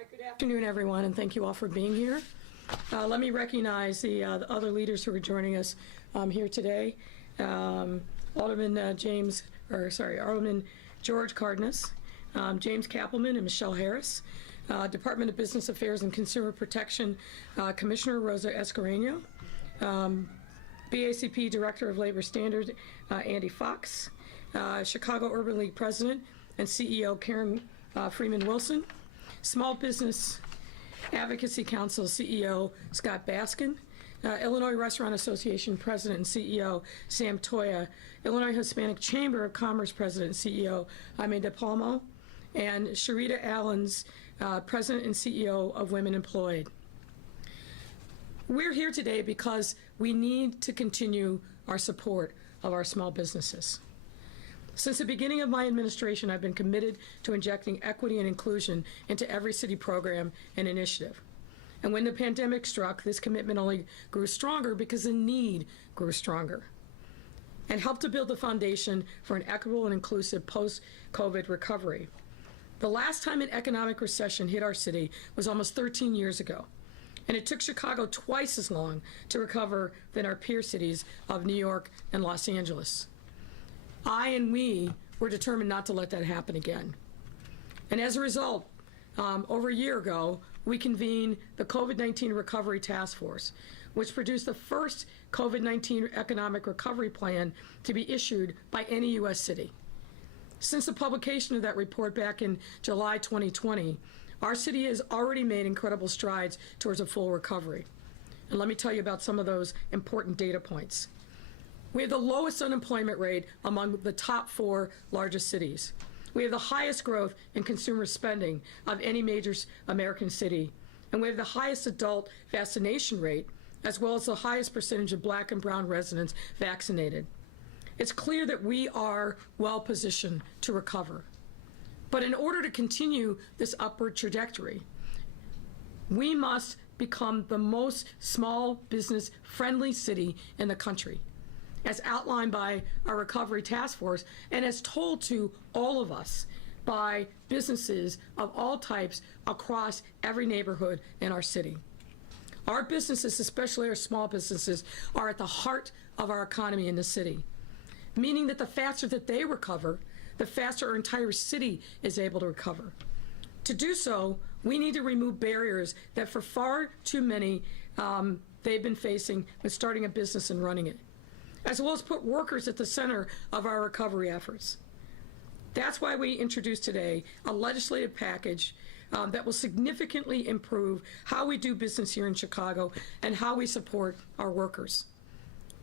Hi, good afternoon, everyone, and thank you all for being here. Let me recognize the other leaders who are joining us here today. Alderman George Cardenas, James Kappelman, and Michelle Harris. Department of Business Affairs and Consumer Protection Commissioner Rosa Escareno. BACP Director of Labor Standards Andy Fox. Chicago Urban League President and CEO Karen Freeman Wilson. Small Business Advocacy Council CEO Scott Baskin, Illinois Restaurant Association President and CEO Sam Toya, Illinois Hispanic Chamber of Commerce President and CEO Jaime De Palmo, and Sharita Allens, President and CEO of Women Employed. We're here today because we need to continue our support of our small businesses. Since the beginning of my administration, I've been committed to injecting equity and inclusion into every city program and initiative. And when the pandemic struck, this commitment only grew stronger because the need grew stronger and helped to build the foundation for an equitable and inclusive post-COVID recovery. The last time an economic recession hit our city was almost 13 years ago, and it took Chicago twice as long to recover than our peer cities of New York and Los Angeles. We were determined not to let that happen again. And as a result, over a year ago, we convened the COVID-19 Recovery Task Force, which produced the first COVID-19 economic recovery plan to be issued by any U.S. city. Since the publication of that report back in July 2020, our city has already made incredible strides towards a full recovery. And let me tell you about some of those important data points. We have the lowest unemployment rate among the top 4 largest cities. We have the highest growth in consumer spending of any major American city. And we have the highest adult vaccination rate, as well as the highest percentage of Black and brown residents vaccinated. It's clear that we are well positioned to recover. But in order to continue this upward trajectory, we must become the most small business friendly city in the country, as outlined by our Recovery Task Force and as told to all of us by businesses of all types across every neighborhood in our city. Our businesses, especially our small businesses, are at the heart of our economy in the city, meaning that the faster that they recover, the faster our entire city is able to recover. To do so, we need to remove barriers that for far too many they've been facing with starting a business and running it, as well as put workers at the center of our recovery efforts. That's why we introduced today a legislative package that will significantly improve how we do business here in Chicago and how we support our workers.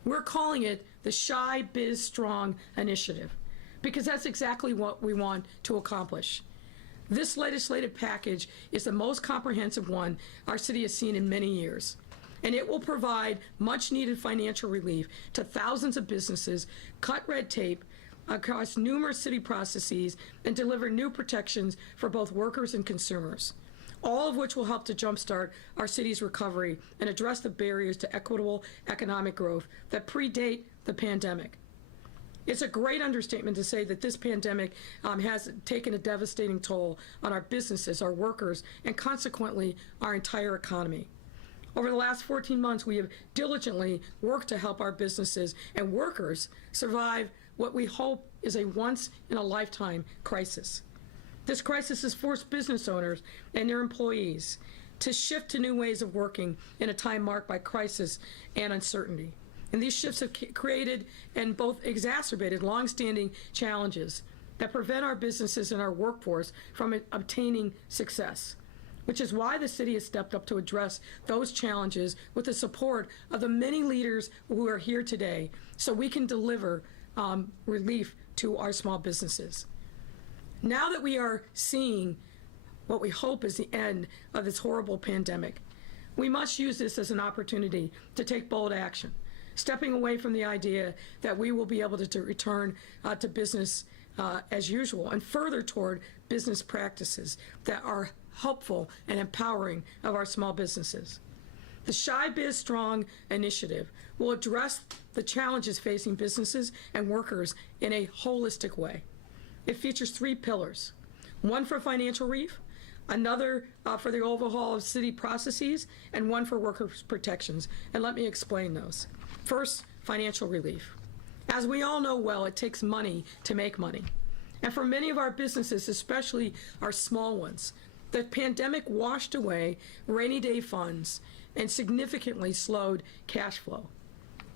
We're calling it the Chicagobiz Strong Initiative because that's exactly what we want to accomplish. This legislative package is the most comprehensive one our city has seen in many years, and it will provide much needed financial relief to thousands of businesses, cut red tape across numerous city processes, and deliver new protections for both workers and consumers, all of which will help to jumpstart our city's recovery and address the barriers to equitable economic growth that predate the pandemic. It's a great understatement to say that this pandemic has taken a devastating toll on our businesses, our workers, and consequently our entire economy. Over the last 14 months, we have diligently worked to help our businesses and workers survive what we hope is a once-in-a-lifetime crisis. This crisis has forced business owners and their employees to shift to new ways of working in a time marked by crisis and uncertainty. And these shifts have created and both exacerbated longstanding challenges that prevent our businesses and our workforce from obtaining success, which is why the city has stepped up to address those challenges with the support of the many leaders who are here today so we can deliver relief to our small businesses. Now that we are seeing what we hope is the end of this horrible pandemic, we must use this as an opportunity to take bold action, stepping away from the idea that we will be able to return to business as usual and further toward business practices that are helpful and empowering of our small businesses. The Chicagobiz Strong Initiative will address the challenges facing businesses and workers in a holistic way. It features 3 pillars: one for financial relief, another for the overhaul of city processes, and one for workers' protections. And let me explain those. First, financial relief. As we all know well, it takes money to make money. And for many of our businesses, especially our small ones, the pandemic washed away rainy day funds and significantly slowed cash flow,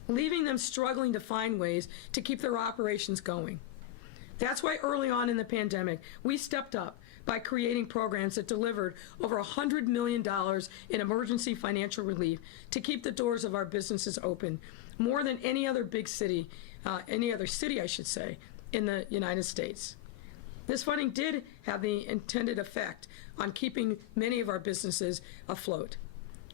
leaving them struggling to find ways to keep their operations going. That's why early on in the pandemic, we stepped up by creating programs that delivered over $100 million in emergency financial relief to keep the doors of our businesses open, more than any other big city, any other city, I should say, in the United States. This funding did have the intended effect on keeping many of our businesses afloat.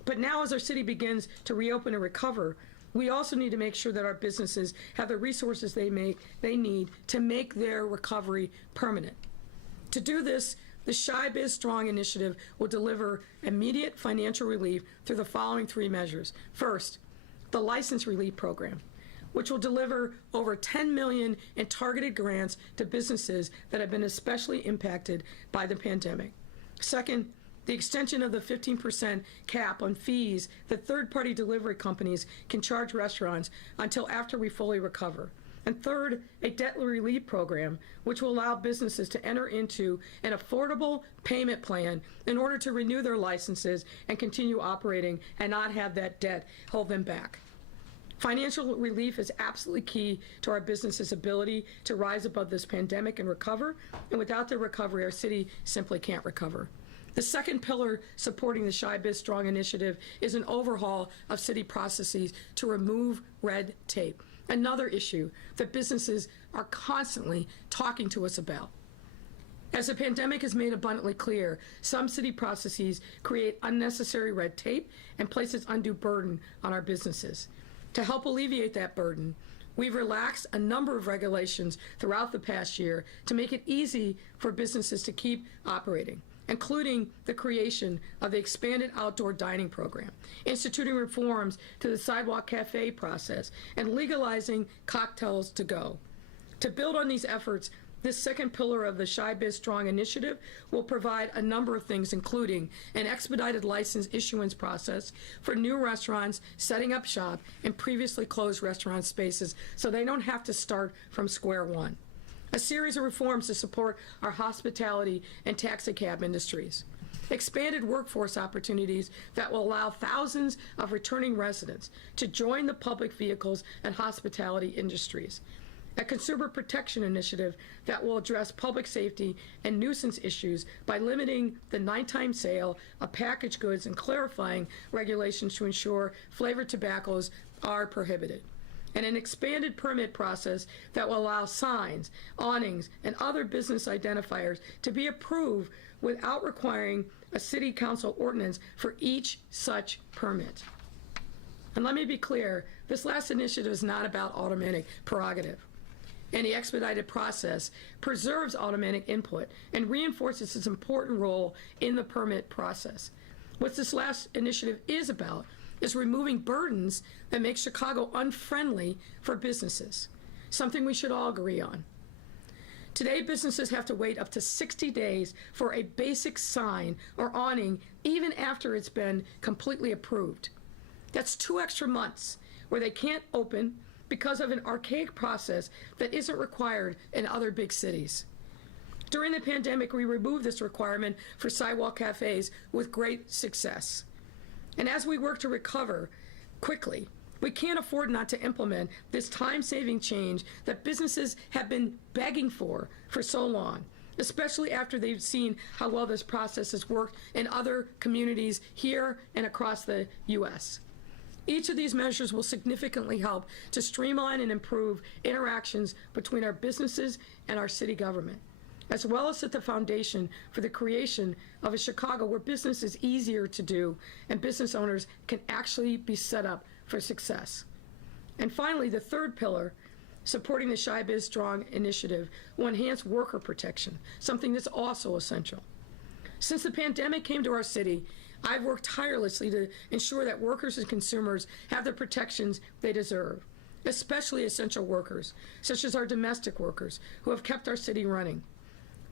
But now as our city begins to reopen and recover, we also need to make sure that our businesses have the resources they need to make their recovery permanent. To do this, the Chicagobiz Strong initiative will deliver immediate financial relief through the following three measures. First, the license relief program, which will deliver over $10 million in targeted grants to businesses that have been especially impacted by the pandemic. Second, the extension of the 15% cap on fees that third-party delivery companies can charge restaurants until after we fully recover. And third, a debt relief program, which will allow businesses to enter into an affordable payment plan in order to renew their licenses and continue operating and not have that debt hold them back. Financial relief is absolutely key to our business's ability to rise above this pandemic and recover, and without the recovery, our city simply can't recover. The second pillar supporting the Chicagobiz Strong initiative is an overhaul of city processes to remove red tape, another issue that businesses are constantly talking to us about. As the pandemic has made abundantly clear, some city processes create unnecessary red tape and places undue burden on our businesses. To help alleviate that burden, we've relaxed a number of regulations throughout the past year to make it easy for businesses to keep operating, including the creation of the expanded outdoor dining program, instituting reforms to the sidewalk cafe process, and legalizing cocktails to go. To build on these efforts, this second pillar of the Chicagobiz Strong initiative will provide a number of things, including an expedited license issuance process for new restaurants setting up shop in previously closed restaurant spaces so they don't have to start from square one. A series of reforms to support our hospitality and taxi cab industries. Expanded workforce opportunities that will allow thousands of returning residents to join the public vehicles and hospitality industries. A consumer protection initiative that will address public safety and nuisance issues by limiting the nighttime sale of packaged goods and clarifying regulations to ensure flavored tobaccos are prohibited. And an expanded permit process that will allow signs, awnings, and other business identifiers to be approved without requiring a city council ordinance for each such permit. And let me be clear, this last initiative is not about automatic prerogative. Any expedited process preserves automatic input and reinforces its important role in the permit process. What this last initiative is about is removing burdens that make Chicago unfriendly for businesses, something we should all agree on. Today, businesses have to wait up to 60 days for a basic sign or awning, even after it's been completely approved. That's 2 extra months where they can't open because of an archaic process that isn't required in other big cities. During the pandemic, we removed this requirement for sidewalk cafes with great success. And as we work to recover quickly, we can't afford not to implement this time-saving change that businesses have been begging for so long, especially after they've seen how well this process has worked in other communities here and across the U.S. Each of these measures will significantly help to streamline and improve interactions between our businesses and our city government, as well as set the foundation for the creation of a Chicago where business is easier to do and business owners can actually be set up for success. And finally, the third pillar, supporting the Chicagobiz Strong initiative, will enhance worker protection, something that's also essential. Since the pandemic came to our city, I've worked tirelessly to ensure that workers and consumers have the protections they deserve, especially essential workers, such as our domestic workers who have kept our city running.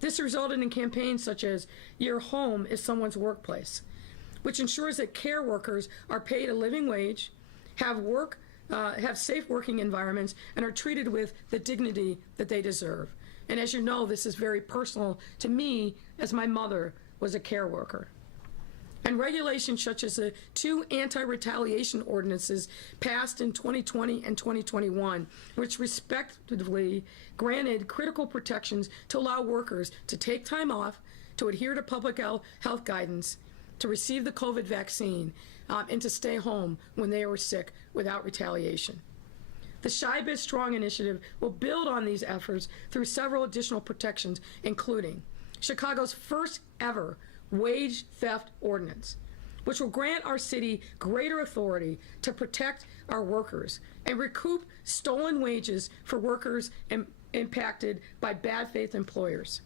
This resulted in campaigns such as Your Home is Someone's Workplace, which ensures that care workers are paid a living wage, have safe working environments, and are treated with the dignity that they deserve. And as you know, this is very personal to me, as my mother was a care worker. And regulations such as the 2 anti-retaliation ordinances passed in 2020 and 2021, which respectively granted critical protections to allow workers to take time off, to adhere to public health guidance, to receive the COVID vaccine, and to stay home when they were sick without retaliation. The Chicagobiz Strong initiative will build on these efforts through several additional protections, including Chicago's first ever wage theft ordinance, which will grant our city greater authority to protect our workers and recoup stolen wages for workers impacted by bad faith employers.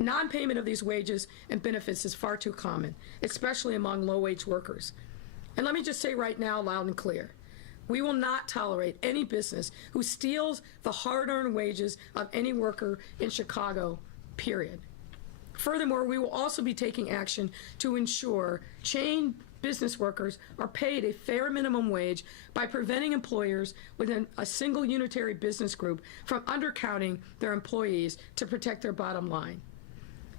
Non-payment of these wages and benefits is far too common, especially among low-wage workers. And let me just say right now, loud and clear, we will not tolerate any business who steals the hard-earned wages of any worker in Chicago, period. Furthermore, we will also be taking action to ensure chain business workers are paid a fair minimum wage by preventing employers within a single unitary business group from undercounting their employees to protect their bottom line.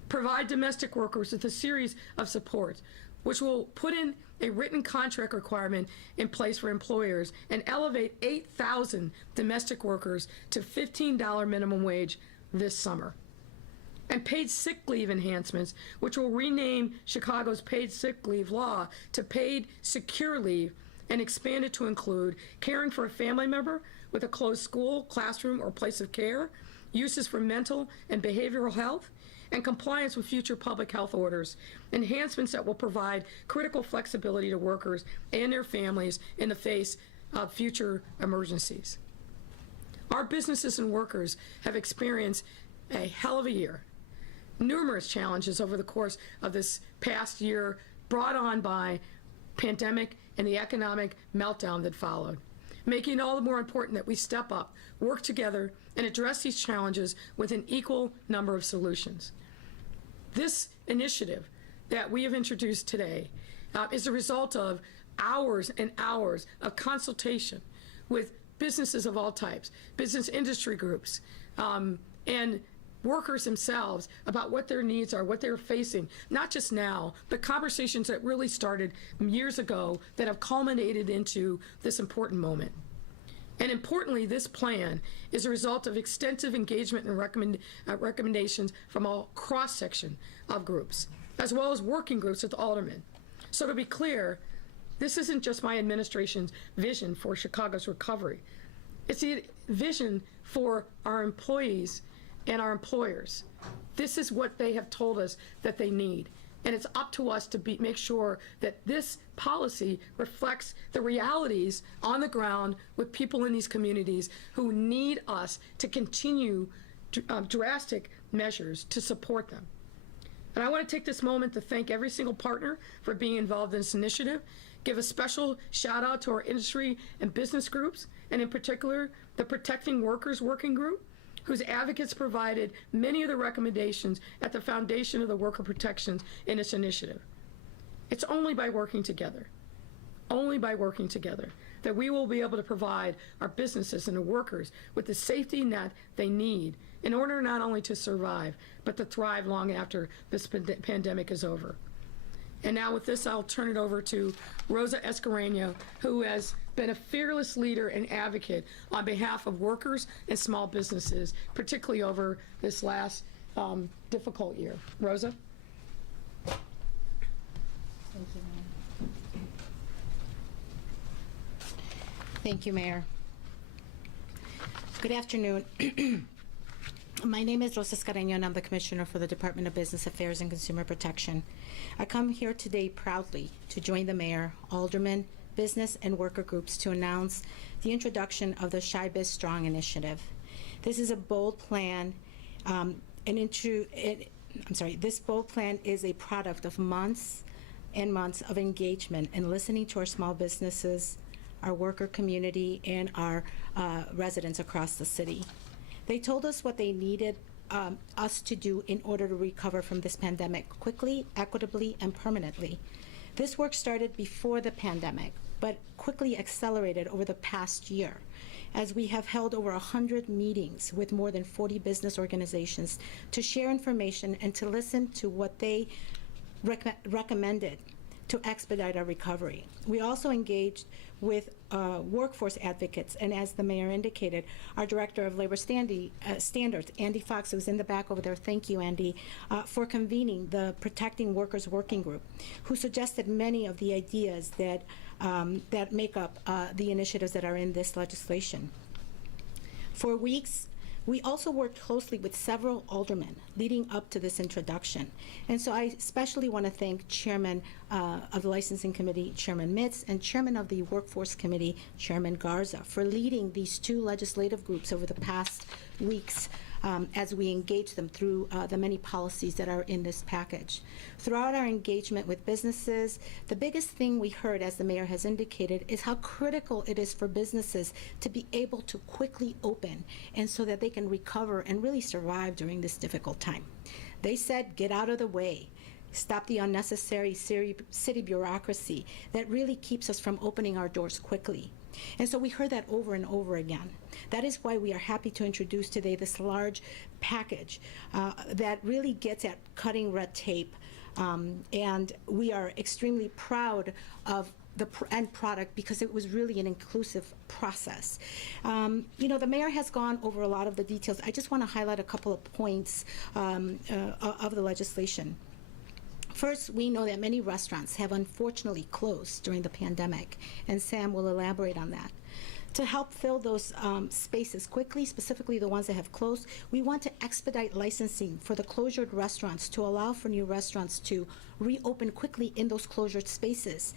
Provide domestic workers with a series of supports, which will put in a written contract requirement in place for employers and elevate 8,000 domestic workers to $15 minimum wage this summer. And paid sick leave enhancements, which will rename Chicago's paid sick leave law to paid secure leave and expand it to include caring for a family member with a closed school, classroom, or place of care, uses for mental and behavioral health, and compliance with future public health orders, enhancements that will provide critical flexibility to workers and their families in the face of future emergencies. Our businesses and workers have experienced a hell of a year. Numerous challenges over the course of this past year brought on by pandemic and the economic meltdown that followed, making it all the more important that we step up, work together, and address these challenges with an equal number of solutions. This initiative that we have introduced today is a result of hours and hours of consultation with businesses of all types, business industry groups, and workers themselves about what their needs are, what they're facing, not just now, but conversations that really started years ago that have culminated into this important moment. And importantly, this plan is a result of extensive engagement and recommendations from a cross-section of groups, as well as working groups with aldermen. So to be clear, this isn't just my administration's vision for Chicago's recovery. It's the vision for our employees and our employers. This is what they have told us that they need. And it's up to us to make sure that this policy reflects the realities on the ground with people in these communities who need us to continue drastic measures to support them. And I want to take this moment to thank every single partner for being involved in this initiative, give a special shout out to our industry and business groups, and in particular, the Protecting Workers Working Group, whose advocates provided many of the recommendations at the foundation of the worker protections in this initiative. It's only by working together, that we will be able to provide our businesses and the workers with the safety net they need in order not only to survive, but to thrive long after this pandemic is over. And now with this, I'll turn it over to Rosa Escareno, who has been a fearless leader and advocate on behalf of workers and small businesses, particularly over this last difficult year. Rosa? Thank you, Mayor. Thank you, Mayor. Good afternoon. My name is Rosa Escareno, and I'm the Commissioner for the Department of Business Affairs and Consumer Protection. I come here today proudly to join the Mayor, aldermen, business, and worker groups to announce the introduction of the Chicagobiz Strong initiative. This is a bold plan. This bold plan is a product of months and months of engagement and listening to our small businesses, our worker community, and our residents across the city. They told us what they needed us to do in order to recover from this pandemic quickly, equitably, and permanently. This work started before the pandemic, but quickly accelerated over the past year, as we have held over 100 meetings with more than 40 business organizations to share information and to listen to what they recommended to expedite our recovery. We also engaged with workforce advocates, and as the mayor indicated, our Director of Labor Standards, Andy Fox, who's in the back over there, thank you, Andy, for convening the Protecting Workers Working Group, who suggested many of the ideas that, that make up the initiatives that are in this legislation. For weeks, we also worked closely with several aldermen leading up to this introduction. And so I especially want to thank Chairman of the Licensing Committee, Chairman Mitz, and Chairman of the Workforce Committee, Chairman Garza, for leading these two legislative groups over the past weeks as we engage them through the many policies that are in this package. Throughout our engagement with businesses, the biggest thing we heard, as the mayor has indicated, is how critical it is for businesses to be able to quickly open and so that they can recover and really survive during this difficult time. They said, get out of the way. Stop the unnecessary city bureaucracy that really keeps us from opening our doors quickly. And so we heard that over and over again. That is why we are happy to introduce today this large package that really gets at cutting red tape. And we are extremely proud of the end product because it was really an inclusive process. You know, the mayor has gone over a lot of the details. I just want to highlight a couple of points of the legislation. First, we know that many restaurants have unfortunately closed during the pandemic, and Sam will elaborate on that. To help fill those spaces quickly, specifically the ones that have closed, we want to expedite licensing for the closured restaurants to allow for new restaurants to reopen quickly in those closured spaces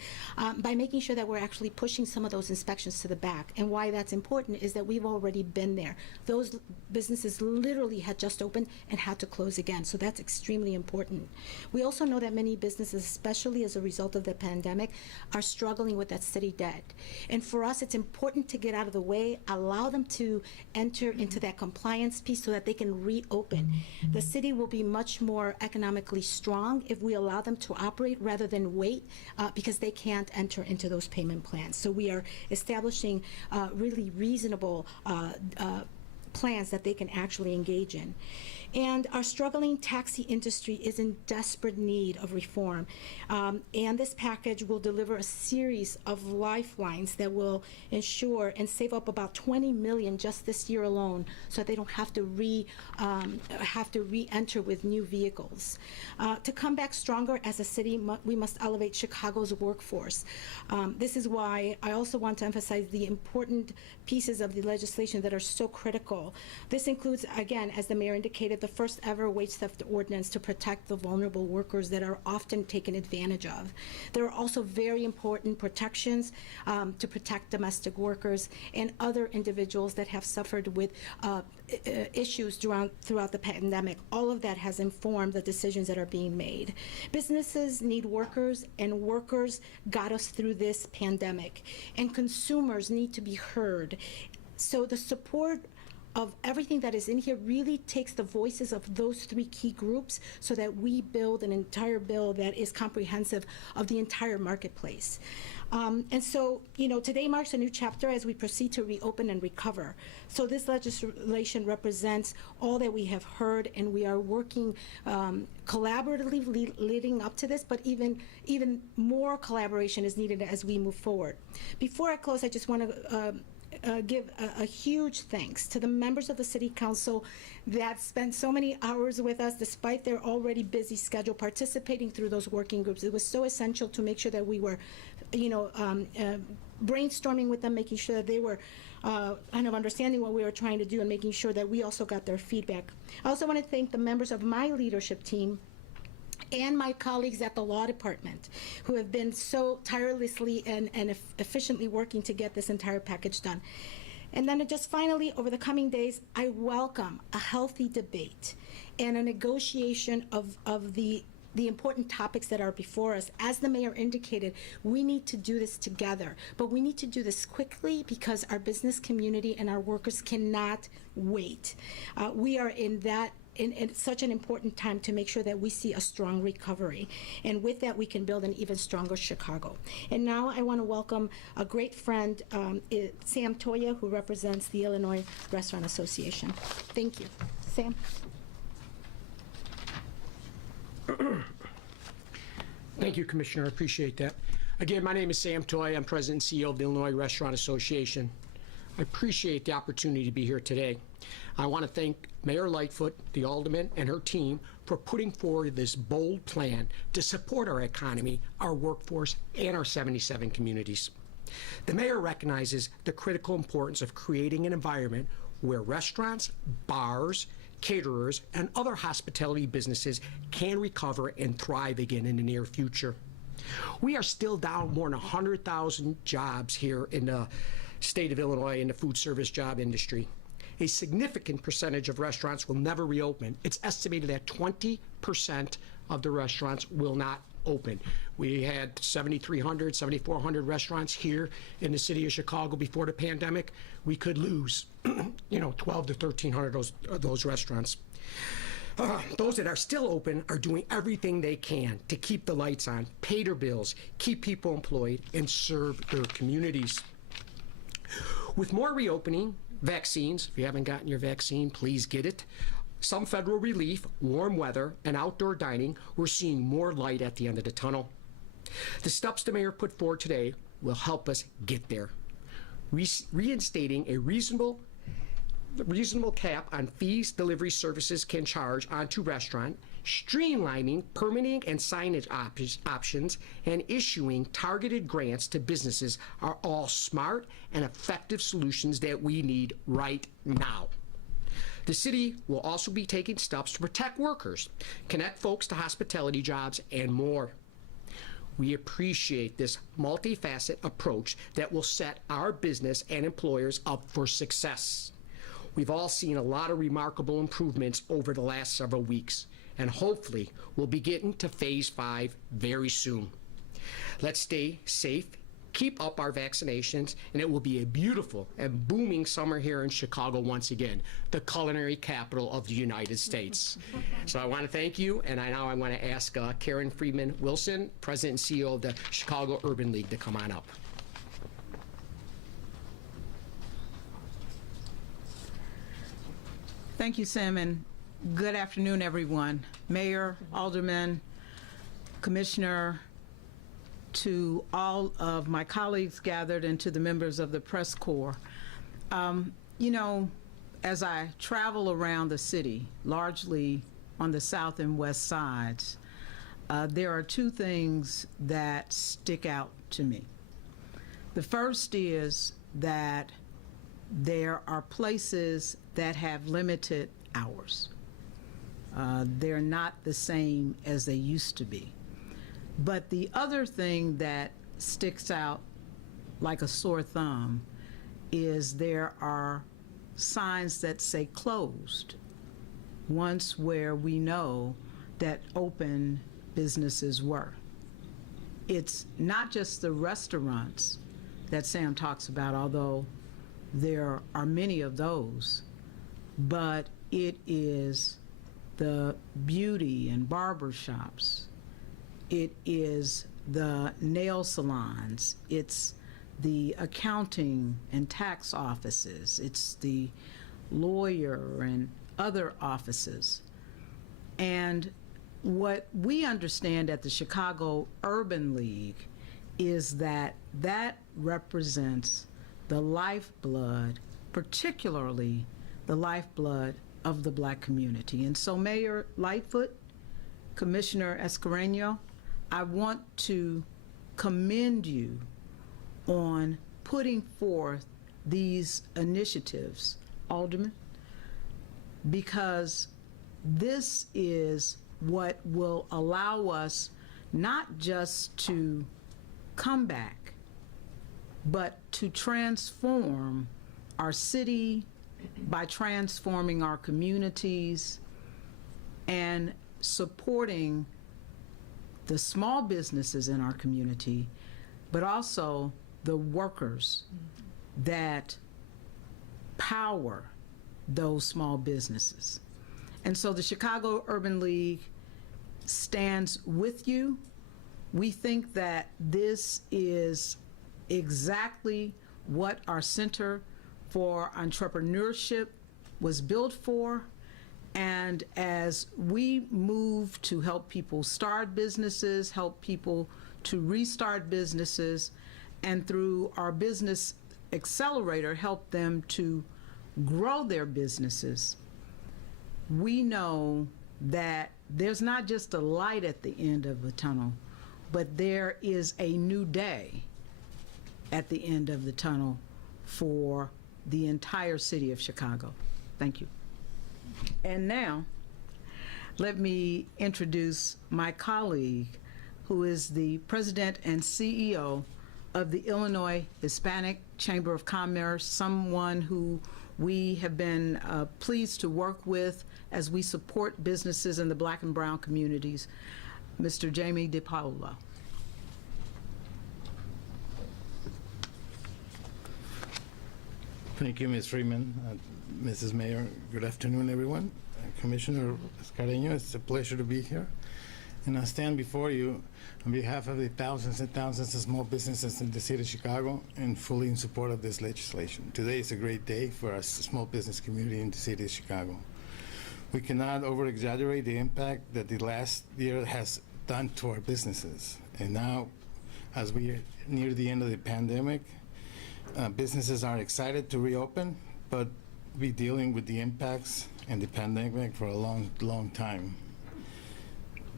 by making sure that we're actually pushing some of those inspections to the back. And why that's important is that we've already been there. Those businesses literally had just opened and had to close again, so that's extremely important. We also know that many businesses, especially as a result of the pandemic, are struggling with that city debt. And for us, it's important to get out of the way, allow them to enter into that compliance piece so that they can reopen. The city will be much more economically strong if we allow them to operate rather than wait because they can't enter into those payment plans. So we are establishing really reasonable plans that they can actually engage in. And our struggling taxi industry is in desperate need of reform. And this package will deliver a series of lifelines that will ensure and save up about $20 million just this year alone, so that they don't have to re-enter with new vehicles. To come back stronger as a city, we must elevate Chicago's workforce. This is why I also want to emphasize the important pieces of the legislation that are so critical. This includes, again, as the mayor indicated, the first ever wage theft ordinance to protect the vulnerable workers that are often taken advantage of. There are also very important protections to protect domestic workers and other individuals that have suffered with issues throughout the pandemic. All of that has informed the decisions that are being made. Businesses need workers, and workers got us through this pandemic. And consumers need to be heard. So the support of everything that is in here really takes the voices of those three key groups so that we build an entire bill that is comprehensive of the entire marketplace. And so, you know, today marks a new chapter as we proceed to reopen and recover. So this legislation represents all that we have heard, and we are working collaboratively leading up to this, but even more collaboration is needed as we move forward. Before I close, I just want to give a huge thanks to the members of the City Council that spent so many hours with us despite their already busy schedule participating through those working groups. It was so essential to make sure that we were, you know, brainstorming with them, making sure that they were kind of understanding what we were trying to do and making sure that we also got their feedback. I also want to thank the members of my leadership team and my colleagues at the law department who have been so tirelessly and efficiently working to get this entire package done. And then just finally, over the coming days, I welcome a healthy debate and a negotiation of the important topics that are before us. As the mayor indicated, we need to do this together, but we need to do this quickly because our business community and our workers cannot wait. We are in that in such an important time to make sure that we see a strong recovery. And with that, we can build an even stronger Chicago. And now I want to welcome a great friend, Sam Toya, who represents the Illinois Restaurant Association. Thank you. Sam. Thank you, Commissioner. I appreciate that. Again, my name is Sam Toy. I'm President and CEO of the Illinois Restaurant Association. I appreciate the opportunity to be here today. I want to thank Mayor Lightfoot, the alderman, and her team for putting forward this bold plan to support our economy, our workforce, and our 77 communities. The mayor recognizes the critical importance of creating an environment where restaurants, bars, caterers, and other hospitality businesses can recover and thrive again in the near future. We are still down more than 100,000 jobs here in the state of Illinois in the food service job industry. A significant percentage of restaurants will never reopen. It's estimated that 20% of the restaurants will not open. We had 7,300, 7,400 restaurants here in the city of Chicago before the pandemic. We could lose, 12 to 1,300 of those restaurants. Those that are still open are doing everything they can to keep the lights on, pay their bills, keep people employed, and serve their communities. With more reopening, vaccines, if you haven't gotten your vaccine, please get it. Some federal relief, warm weather, and outdoor dining, we're seeing more light at the end of the tunnel. The steps the mayor put forward today will help us get there. Reinstating a reasonable cap on fees delivery services can charge onto restaurant, streamlining permitting and signage options, and issuing targeted grants to businesses are all smart and effective solutions that we need right now. The city will also be taking steps to protect workers, connect folks to hospitality jobs, and more. We appreciate this multifaceted approach that will set our business and employers up for success. We've all seen a lot of remarkable improvements over the last several weeks, and hopefully we'll be getting to phase 5 very soon. Let's stay safe, keep up our vaccinations, and it will be a beautiful and booming summer here in Chicago once again, the culinary capital of the United States. So I want to thank you, and now I want to ask Karen Friedman Wilson, President and CEO of the Chicago Urban League, to come on up. Thank you, Sam, and good afternoon, everyone. Mayor, Alderman, Commissioner, to all of my colleagues gathered and to the members of the press corps. As I travel around the city, largely on the south and west sides, there are two things that stick out to me. The first is that there are places that have limited hours. They're not the same as they used to be. But the other thing that sticks out like a sore thumb is there are signs that say closed, once where we know that open businesses were. It's not just the restaurants that Sam talks about, although there are many of those, but it is the beauty and barber shops. It is the nail salons. It's the accounting and tax offices. It's the lawyer and other offices. And what we understand at the Chicago Urban League is that that represents the lifeblood, particularly the lifeblood of the Black community. And so Mayor Lightfoot, Commissioner Escareno, I want to commend you on putting forth these initiatives, Alderman, because this is what will allow us not just to come back, but to transform our city by transforming our communities and supporting the small businesses in our community, but also the workers that power those small businesses. And so the Chicago Urban League stands with you. We think that this is exactly what our Center for Entrepreneurship was built for. And as we move to help people start businesses, help people to restart businesses, and through our business accelerator, help them to grow their businesses, we know that there's not just a light at the end of the tunnel, but there is a new day at the end of the tunnel for the entire city of Chicago. Thank you. And now, let me introduce my colleague, who is the president and CEO of the Illinois Hispanic Chamber of Commerce, someone who we have been pleased to work with as we support businesses in the Black and brown communities, Mr. Jamie DePaula. Thank you, Ms. Freeman. Mrs. Mayor, good afternoon, everyone. Commissioner Scareño, it's a pleasure to be here. And I stand before you on behalf of the thousands and thousands of small businesses in the city of Chicago and fully in support of this legislation. Today is a great day for our small business community in the city of Chicago. We cannot over-exaggerate the impact that the last year has done to our businesses. And now, as we are near the end of the pandemic, businesses are excited to reopen, but be dealing with the impacts and the pandemic for a long, long time.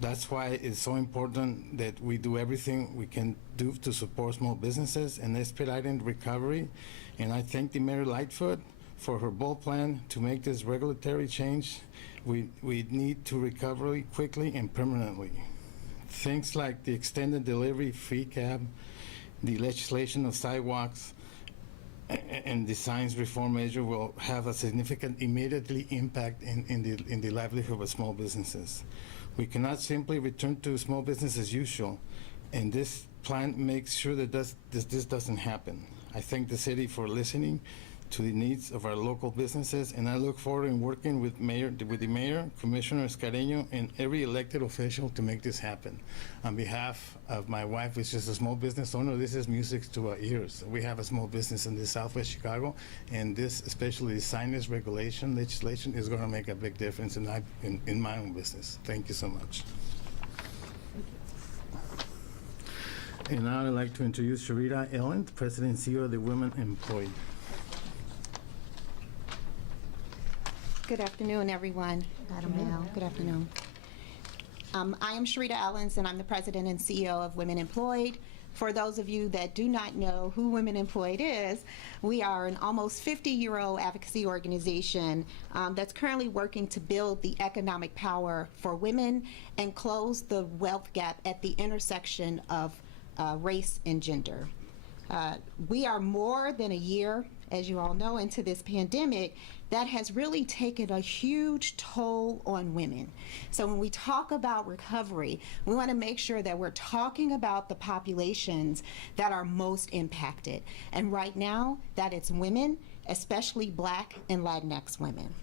That's why it's so important that we do everything we can do to support small businesses and expediting recovery. And I thank the Mayor Lightfoot for her bold plan to make this regulatory change. We need to recover quickly and permanently. Things like the extended delivery fee cap, the legislation of sidewalks, and the signs reform measure will have a significant immediately impact in the livelihood of small businesses. We cannot simply return to small business as usual, and this plan makes sure that this doesn't happen. I thank the city for listening to the needs of our local businesses, and I look forward in working with the mayor, Commissioner Scareño, and every elected official to make this happen. On behalf of my wife, which is a small business owner, this is music to our ears. We have a small business in the Southwest Chicago, and this, especially the signage regulation legislation, is going to make a big difference in my own business. Thank you so much. And now I'd like to introduce Sharita Ellen, President and CEO of the Women Employed. Good afternoon, everyone. Madam Mayor, good afternoon. I am Sharita Ellens, and I'm the President and CEO of Women Employed. For those of you that do not know who Women Employed is, we are an almost 50-year-old advocacy organization that's currently working to build the economic power for women and close the wealth gap at the intersection of race and gender. We are more than a year, as you all know, into this pandemic that has really taken a huge toll on women. So when we talk about recovery, we want to make sure that we're talking about the populations that are most impacted. And right now, that it's women, especially Black and Latinx women.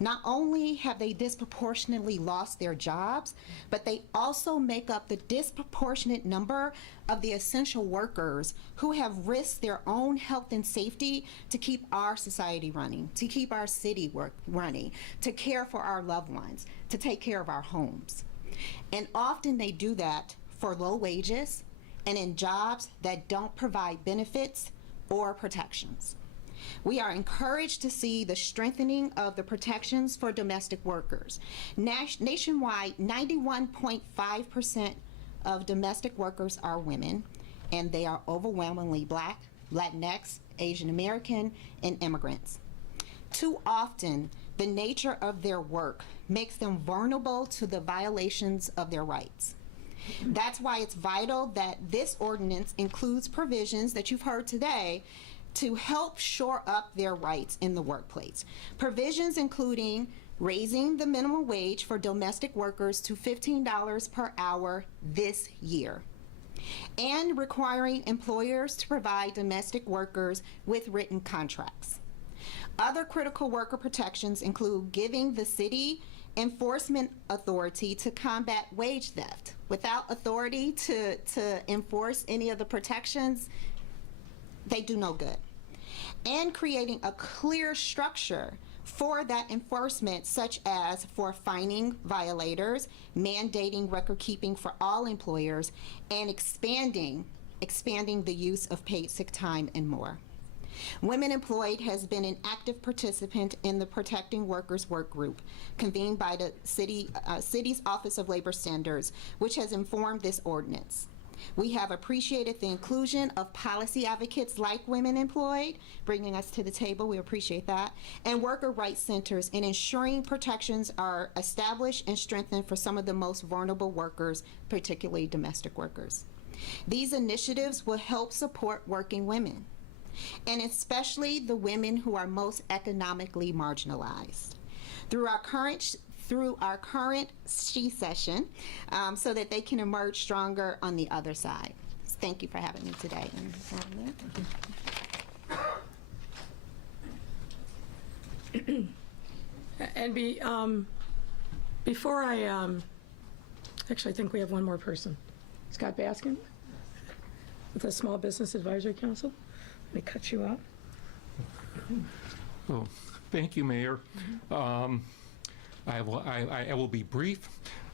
Not only have they disproportionately lost their jobs, but they also make up the disproportionate number of the essential workers who have risked their own health and safety to keep our society running, to keep our city running, to care for our loved ones, to take care of our homes. And often they do that for low wages and in jobs that don't provide benefits or protections. We are encouraged to see the strengthening of the protections for domestic workers. Nationwide, 91.5% of domestic workers are women, and they are overwhelmingly Black, Latinx, Asian American, and immigrants. Too often, the nature of their work makes them vulnerable to the violations of their rights. That's why it's vital that this ordinance includes provisions that you've heard today to help shore up their rights in the workplace. Provisions including raising the minimum wage for domestic workers to $15 per hour this year, and requiring employers to provide domestic workers with written contracts. Other critical worker protections include giving the city enforcement authority to combat wage theft. Without authority to enforce any of the protections, they do no good. And creating a clear structure for that enforcement, such as for fining violators, mandating record keeping for all employers, and expanding the use of paid sick time and more. Women Employed has been an active participant in the Protecting Workers Work Group, convened by the city's Office of Labor Standards, which has informed this ordinance. We have appreciated the inclusion of policy advocates like Women Employed, bringing us to the table. We appreciate that. And worker rights centers in ensuring protections are established and strengthened for some of the most vulnerable workers, particularly domestic workers. These initiatives will help support working women, and especially the women who are most economically marginalized. Through our current SHE session, so that they can emerge stronger on the other side. Thank you for having me today. And before I, actually I think we have one more person. Scott Baskin with the Small Business Advisory Council. Let me cut you off. Oh, thank you, Mayor. I will be brief.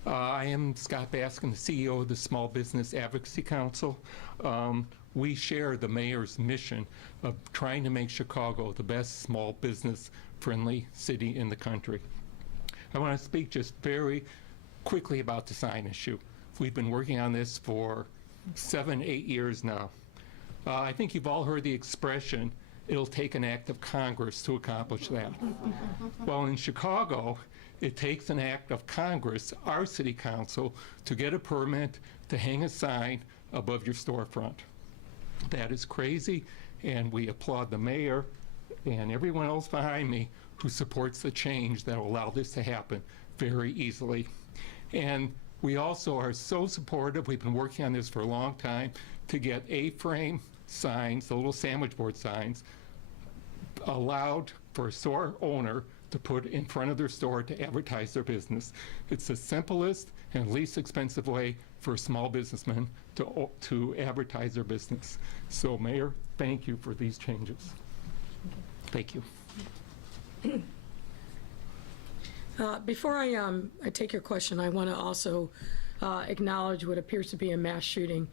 I am Scott Baskin, the CEO of the Small Business Advocacy Council. We share the mayor's mission of trying to make Chicago the best small business friendly city in the country. I want to speak just very quickly about the sign issue. We've been working on this for 7-8 years now. I think you've all heard the expression, it'll take an act of Congress to accomplish that. Well, in Chicago, it takes an act of Congress, our city council, to get a permit to hang a sign above your storefront. That is crazy, and we applaud the mayor and everyone else behind me who supports the change that will allow this to happen very easily. And we also are so supportive, we've been working on this for a long time, to get A-frame signs, the little sandwich board signs, allowed for a store owner to put in front of their store to advertise their business. It's the simplest and least expensive way for a small businessman to advertise their business. So, Mayor, thank you for these changes. Thank you. Before I take your question, I want to also acknowledge what appears to be a mass shooting.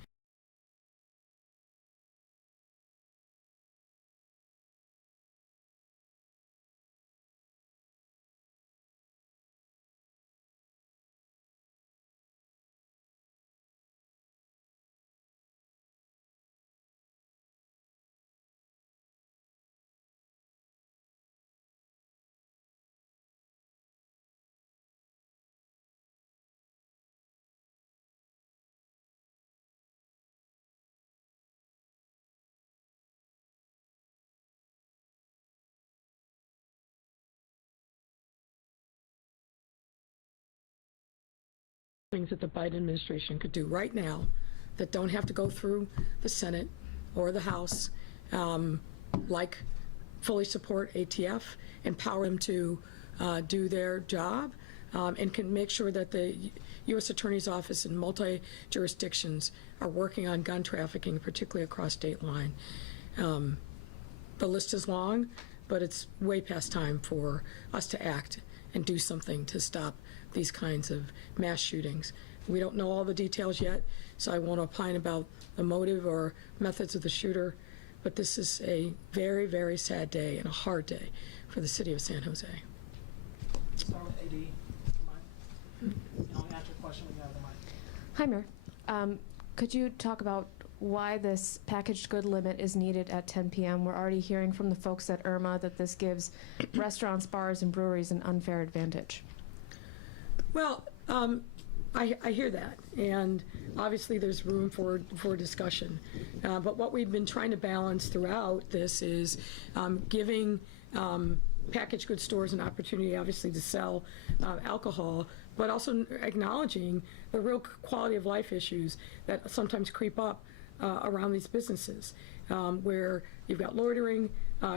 Things that the Biden administration could do right now that don't have to go through the Senate or the House, like fully support ATF, empower them to do their job, and can make sure that the U.S. Attorney's Office in multi-jurisdictions are working on gun trafficking, particularly across state line. The list is long, but it's way past time for us to act and do something to stop these kinds of mass shootings. We don't know all the details yet, so I won't opine about the motive or methods of the shooter, but this is a very, very sad day and a hard day for the city of San Jose. Start with AD. Mike. I'll answer your question when you have the mic. Hi, Mayor. Could you talk about why this packaged good limit is needed at 10 p.m.? We're already hearing from the folks at IRMA that this gives restaurants, bars, and breweries an unfair advantage. Well, I hear that, and obviously there's room for discussion. But what we've been trying to balance throughout this is giving packaged goods stores an opportunity, obviously, to sell alcohol, but also acknowledging the real quality of life issues that sometimes creep up around these businesses, where you've got loitering,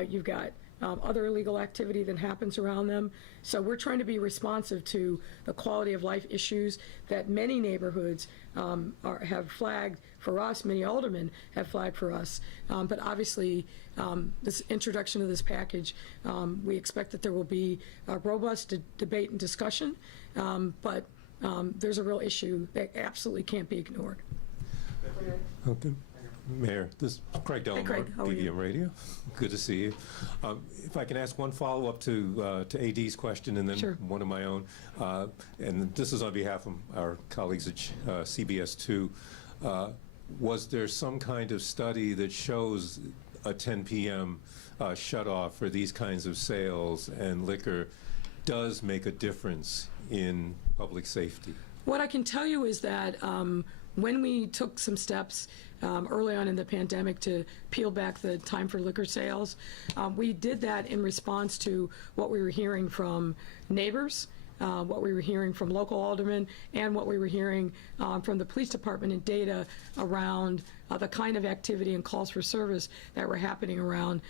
you've got other illegal activity that happens around them. So we're trying to be responsive to the quality of life issues that many neighborhoods have flagged for us, many aldermen have flagged for us. But obviously, this introduction of this package, we expect that there will be a robust debate and discussion, but there's a real issue that absolutely can't be ignored. Okay. Mayor, this is Craig Delmore, Craig, how are you? BVM Radio. Good to see you. If I can ask one follow-up to AD's question and then Sure. one of my own, and this is on behalf of our colleagues at CBS2. Was there some kind of study that shows a 10 p.m. shut-off for these kinds of sales and liquor does make a difference in public safety? What I can tell you is that when we took some steps early on in the pandemic to peel back the time for liquor sales, we did that in response to what we were hearing from neighbors, what we were hearing from local aldermen, and what we were hearing from the police department and data around the kind of activity and calls for service that were happening around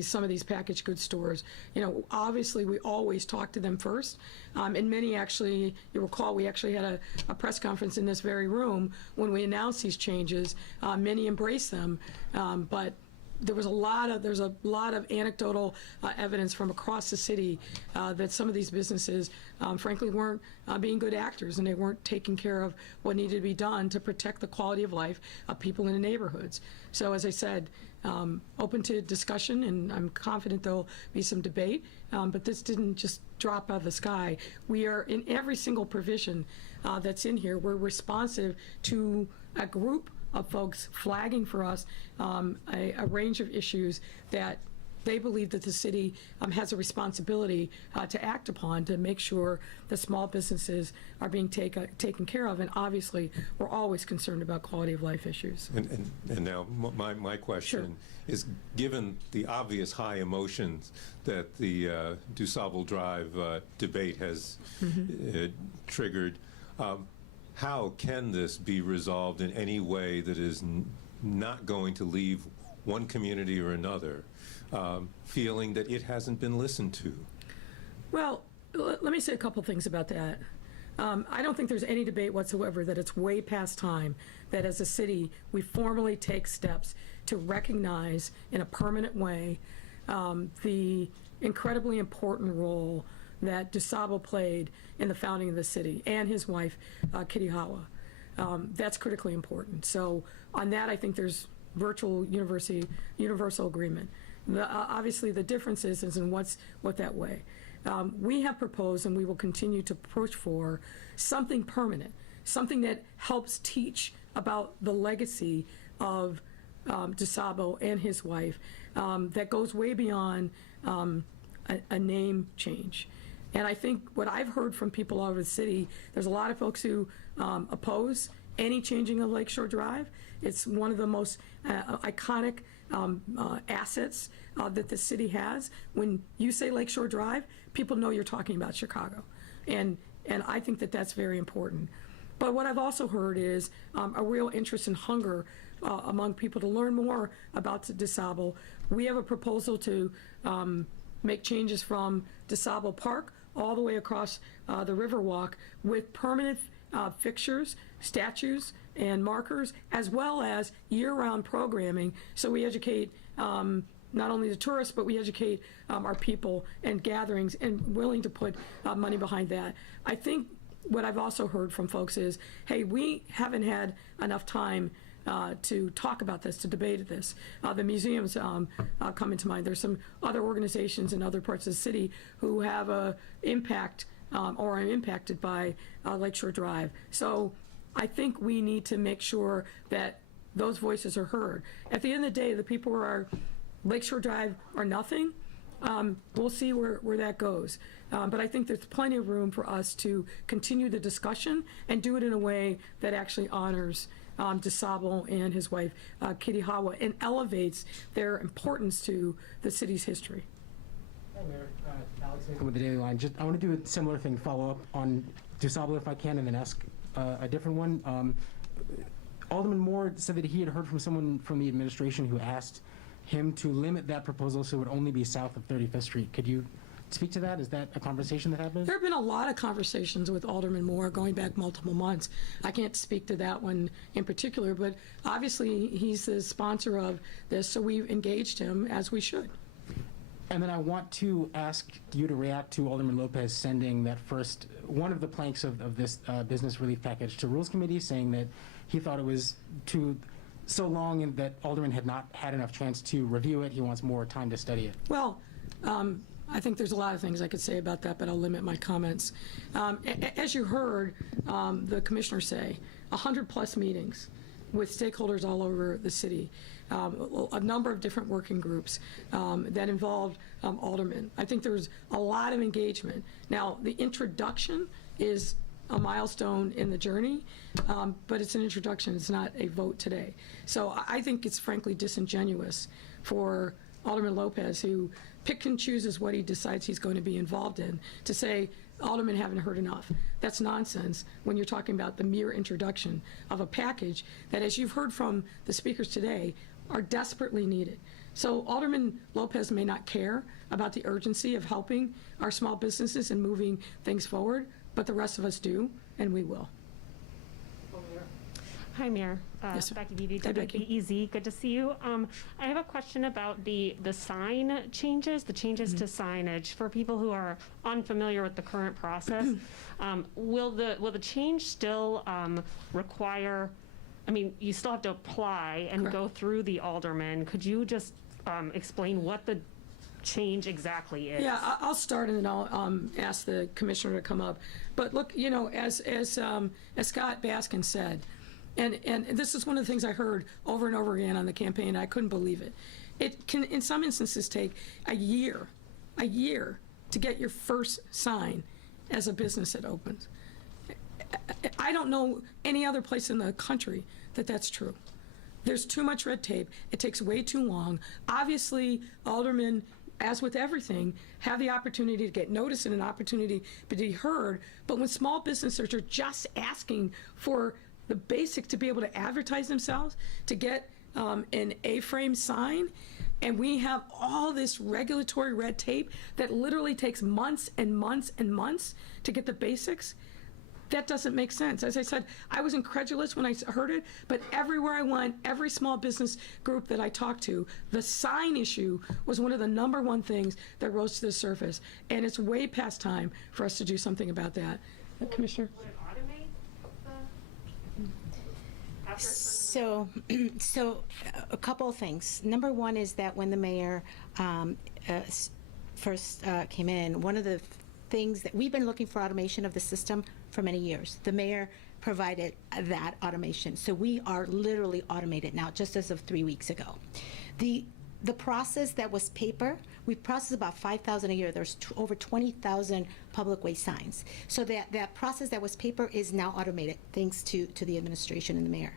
some of these packaged goods stores. You know, obviously we always talk to them first, and many actually, you recall, we actually had a press conference in this very room when we announced these changes. Many embraced them, but there's a lot of anecdotal evidence from across the city that some of these businesses, frankly, weren't being good actors, and they weren't taking care of what needed to be done to protect the quality of life of people in the neighborhoods. So, as I said, open to discussion, and I'm confident there'll be some debate. But this didn't just drop out of the sky. We are in every single provision that's in here. We're responsive to a group of folks flagging for us a range of issues that they believe that the city has a responsibility to act upon to make sure the small businesses are being taken care of. And obviously, we're always concerned about quality of life issues. And now my question is, given the obvious high emotions that the DuSable Drive debate has triggered, how can this be resolved in any way that is not going to leave one community or another feeling that it hasn't been listened to? Well, let me say a couple things about that. I don't think there's any debate whatsoever that it's way past time that as a city we formally take steps to recognize in a permanent way the incredibly important role that DuSable played in the founding of the city, and his wife, Kitty Hawa. That's critically important. So on that, I think there's universal agreement. Obviously, the difference is in what that way. We have proposed, and we will continue to push for something permanent, something that helps teach about the legacy of DuSable and his wife, that goes way beyond a name change. And I think what I've heard from people all over the city, there's a lot of folks who oppose any changing of Lakeshore Drive. It's one of the most iconic assets that the city has. When you say Lakeshore Drive, people know you're talking about Chicago. And I think that that's very important. But what I've also heard is a real interest and hunger among people to learn more about DuSable. We have a proposal to make changes from DuSable Park all the way across the Riverwalk with permanent fixtures, statues, and markers, as well as year-round programming. So we educate not only the tourists, but we educate our people and gatherings, and willing to put money behind that. I think what I've also heard from folks is, hey, we haven't had enough time to talk about this, to debate this. The museums come into mind. There's some other organizations in other parts of the city who have an impact or are impacted by Lakeshore Drive. So I think we need to make sure that those voices are heard. At the end of the day, the people who are Lakeshore Drive or nothing, we'll see where that goes. But I think there's plenty of room for us to continue the discussion and do it in a way that actually honors DuSable and his wife, Kitty Hawa, and elevates their importance to the city's history. Hi, Mayor. Alex with the Daily Line. I want to do a similar thing, follow up on DuSable if I can, and then ask a different one. Alderman Moore said that he had heard from someone from the administration who asked him to limit that proposal so it would only be south of 35th Street. Could you speak to that? Is that a conversation that happened? There have been a lot of conversations with Alderman Moore going back multiple months. I can't speak to that one in particular, but obviously he's the sponsor of this, so we've engaged him as we should. And then I want to ask you to react to Alderman Lopez sending that first, one of the planks of this business relief package to Rules Committee, saying that he thought it was so long and that Alderman had not had enough chance to review it. He wants more time to study it. Well, I think there's a lot of things I could say about that, but I'll limit my comments. As you heard the commissioner say, 100+ meetings with stakeholders all over the city, a number of different working groups that involved aldermen. I think there's a lot of engagement. Now, the introduction is a milestone in the journey, but it's an introduction. It's not a vote today. So I think it's frankly disingenuous for Alderman Lopez, who pick and chooses what he decides he's going to be involved in, to say, Aldermen haven't heard enough. That's nonsense when you're talking about the mere introduction of a package that, as you've heard from the speakers today, are desperately needed. So Alderman Lopez may not care about the urgency of helping our small businesses and moving things forward, but the rest of us do, and we will. Hi, Mayor. Yes, sir. Becky Beebe, Hi, Becky. WBEZ. Good to see you. I have a question about the sign changes, the changes to signage. For people who are unfamiliar with the current process, will the change still require, I mean, you still have to apply and go through the alderman. Could you just explain what the change exactly is? Yeah, I'll start and then I'll ask the commissioner to come up. But look, you know, as Scott Baskin said, and this is one of the things I heard over and over again on the campaign. I couldn't believe it. It can, in some instances, take a year to get your first sign as a business that opens. I don't know any other place in the country that that's true. There's too much red tape. It takes way too long. Obviously, aldermen, as with everything, have the opportunity to get noticed and an opportunity to be heard. But when small businesses are just asking for the basic to be able to advertise themselves, to get an A-frame sign, and we have all this regulatory red tape that literally takes months and months and months to get the basics, that doesn't make sense. As I said, I was incredulous when I heard it, but everywhere I went, every small business group that I talked to, the sign issue was one of the #1 things that rose to the surface, and it's way past time for us to do something about that. Commissioner? So a couple of things. Number one is that when the mayor first came in, one of the things that we've been looking for automation of the system for many years. The mayor provided that automation. So we are literally automated now, just as of 3 weeks ago. The process that was paper, we process about 5,000 a year. There's over 20,000 public way signs. So that process that was paper is now automated, thanks to the administration and the mayor.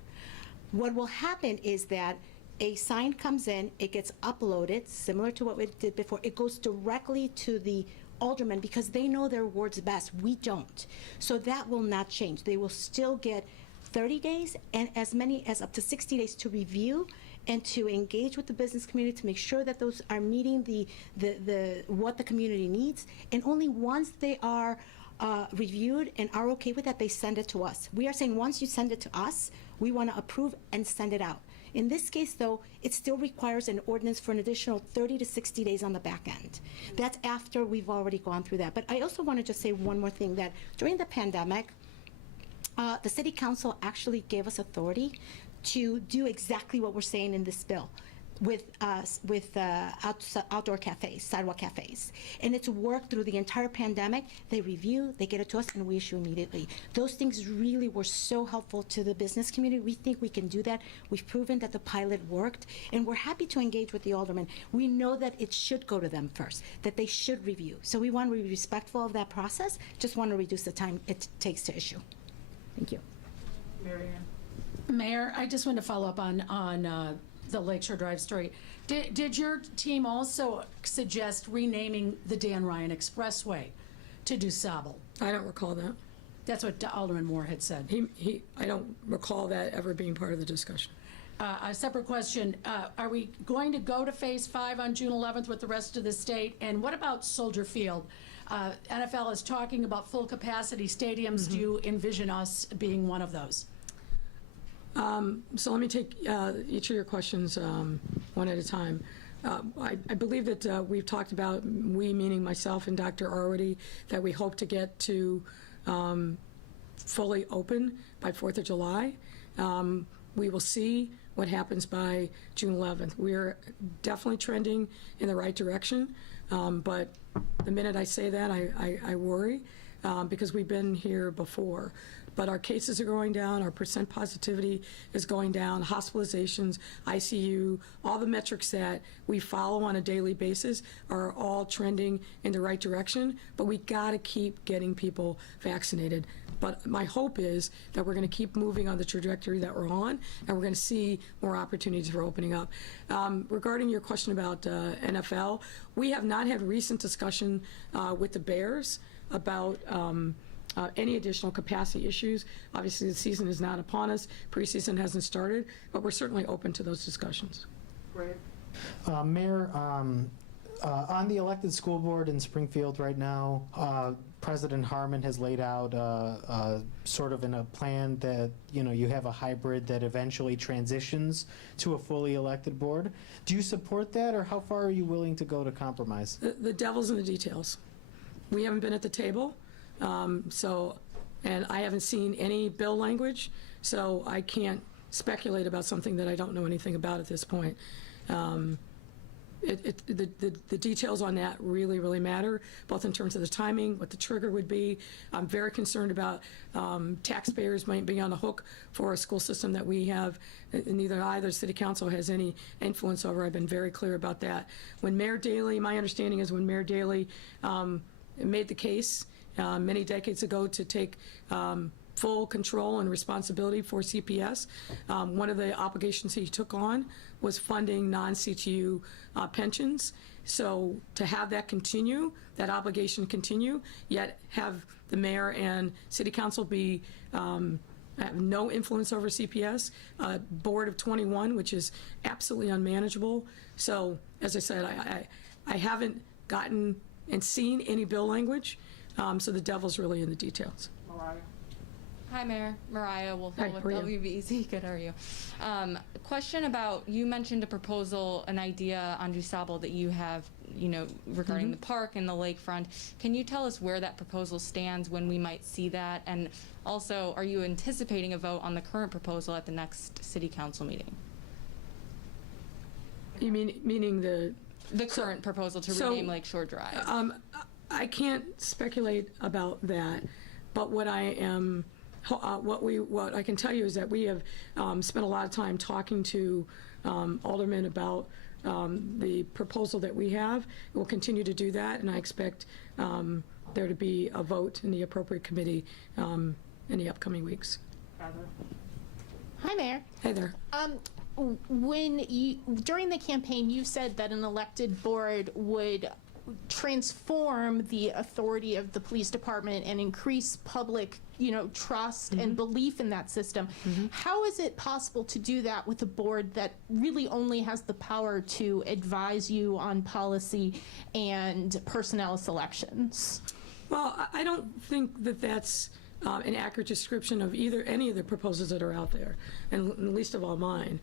What will happen is that a sign comes in, it gets uploaded, similar to what we did before. It goes directly to the aldermen because they know their wards best. We don't. So that will not change. They will still get 30 days and as many as up to 60 days to review and to engage with the business community to make sure that those are meeting the what the community needs. And only once they are reviewed and are okay with that, they send it to us. We are saying once you send it to us, we want to approve and send it out. In this case, though, it still requires an ordinance for an additional 30 to 60 days on the back end. That's after we've already gone through that. But I also want to just say one more thing, that during the pandemic, the city council actually gave us authority to do exactly what we're saying in this bill with outdoor cafes, sidewalk cafes. And it's worked through the entire pandemic. They review, they get it to us, and we issue immediately. Those things really were so helpful to the business community. We think we can do that. We've proven that the pilot worked, and we're happy to engage with the aldermen. We know that it should go to them first, that they should review. So we want to be respectful of that process, just want to reduce the time it takes to issue. Thank you. Mayor, I just want to follow up on the Lakeshore Drive story. Did your team also suggest renaming the Dan Ryan Expressway to DuSable? I don't recall that. That's what Alderman Moore had said. I don't recall that ever being part of the discussion. A separate question, are we going to go to Phase 5 on June 11th with the rest of the state? And what about Soldier Field? NFL is talking about full capacity stadiums. Do you envision us being one of those? So let me take each of your questions one at a time. I believe that we've talked about, we meaning myself and Dr. Arwady, that we hope to get to fully open by 4th of July. We will see what happens by June 11th. We're definitely trending in the right direction, but the minute I say that, I worry because we've been here before. But our cases are going down, our percent positivity is going down, hospitalizations, ICU, all the metrics that we follow on a daily basis are all trending in the right direction, but we gotta keep getting people vaccinated. But my hope is that we're gonna keep moving on the trajectory that we're on, and we're gonna see more opportunities for opening up. Regarding your question about NFL, we have not had recent discussion with the Bears about any additional capacity issues. Obviously, the season is not upon us. Preseason hasn't started, but we're certainly open to those discussions. Great. Mayor, on the elected school board in Springfield right now, President Harmon has laid out sort of in a plan that, you know, you have a hybrid that eventually transitions to a fully elected board. Do you support that, or how far are you willing to go to compromise? The devil's in the details. We haven't been at the table. And I haven't seen any bill language, so I can't speculate about something that I don't know anything about at this point. The details on that really, really matter, both in terms of the timing, what the trigger would be. I'm very concerned about taxpayers might be on the hook for a school system that we have, neither either city council has any influence over. I've been very clear about that. When Mayor Daley, my understanding is when Mayor Daley made the case many decades ago to take full control and responsibility for CPS. One of the obligations he took on was funding non-CTU pensions. So to have that continue, that obligation continue, yet have the mayor and city council be have no influence over CPS, board of 21, which is absolutely unmanageable. So as I said, I haven't gotten and seen any bill language. So the devil's really in the details. Mariah. Hi, Mayor. Mariah Wolf with how are you? WBEZ. Good, how are you? Question about, you mentioned a proposal, an idea on DuSable that you have, you know, regarding the park and the lakefront. Can you tell us where that proposal stands, when we might see that? And also, are you anticipating a vote on the current proposal at the next city council meeting? You meaning the current proposal to rename Lakeshore Drive? I can't speculate about that, but what I am, what I can tell you is that we have spent a lot of time talking to aldermen about the proposal that we have. We'll continue to do that, and I expect there to be a vote in the appropriate committee in the upcoming weeks. Hi, Mayor. Hey there. During the campaign, you said that an elected board would transform the authority of the police department and increase public, trust and belief in that system. How is it possible to do that with a board that really only has the power to advise you on policy and personnel selections? Well, I don't think that that's an accurate description of any of the proposals that are out there, and least of all mine.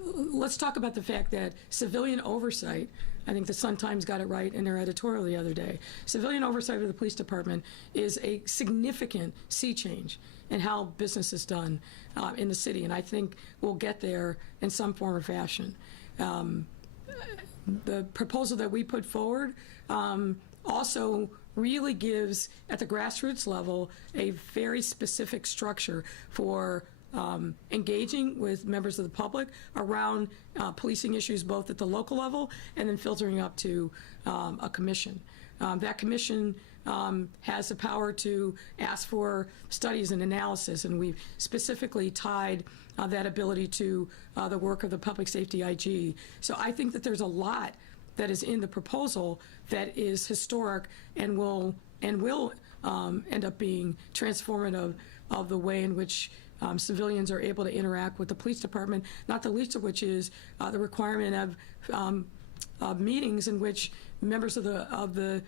Let's talk about the fact that civilian oversight, I think the Sun-Times got it right in their editorial the other day, civilian oversight of the police department is a significant sea change in how business is done in the city, and I think we'll get there in some form or fashion. The proposal that we put forward also really gives, at the grassroots level, a very specific structure for engaging with members of the public around policing issues, both at the local level and then filtering up to a commission. That commission has the power to ask for studies and analysis, and we've specifically tied that ability to the work of the public safety IG. So I think that there's a lot that is in the proposal that is historic and will end up being transformative of the way in which civilians are able to interact with the police department, not the least of which is the requirement of meetings in which members of the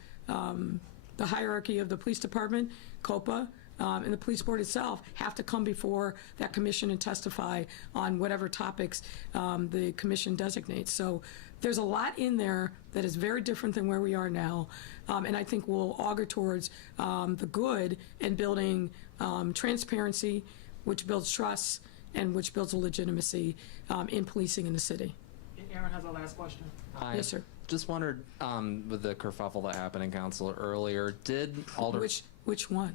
hierarchy of the police department, COPA, and the police board itself have to come before that commission and testify on whatever topics the commission designates. So there's a lot in there that is very different than where we are now, and I think will augur towards the good and building transparency, which builds trust and which builds a legitimacy in policing in the city. Aaron has our last question. Hi. Yes, sir. Just wondered, with the kerfuffle that happened in council earlier, did Alder... Which one?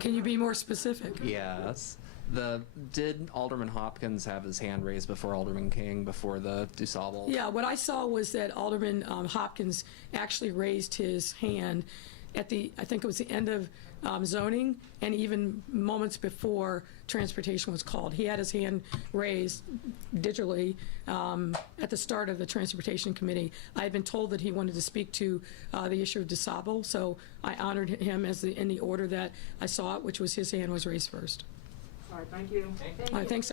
Can you be more specific? Yes. Did Alderman Hopkins have his hand raised before Alderman King before the DuSable? Yeah, what I saw was that Alderman Hopkins actually raised his hand at I think it was the end of zoning and even moments before transportation was called. He had his hand raised digitally at the start of the transportation committee. I had been told that he wanted to speak to the issue of DuSable, so I honored him in the order that I saw it, which was his hand was raised first. All right, thank you. All right, thanks.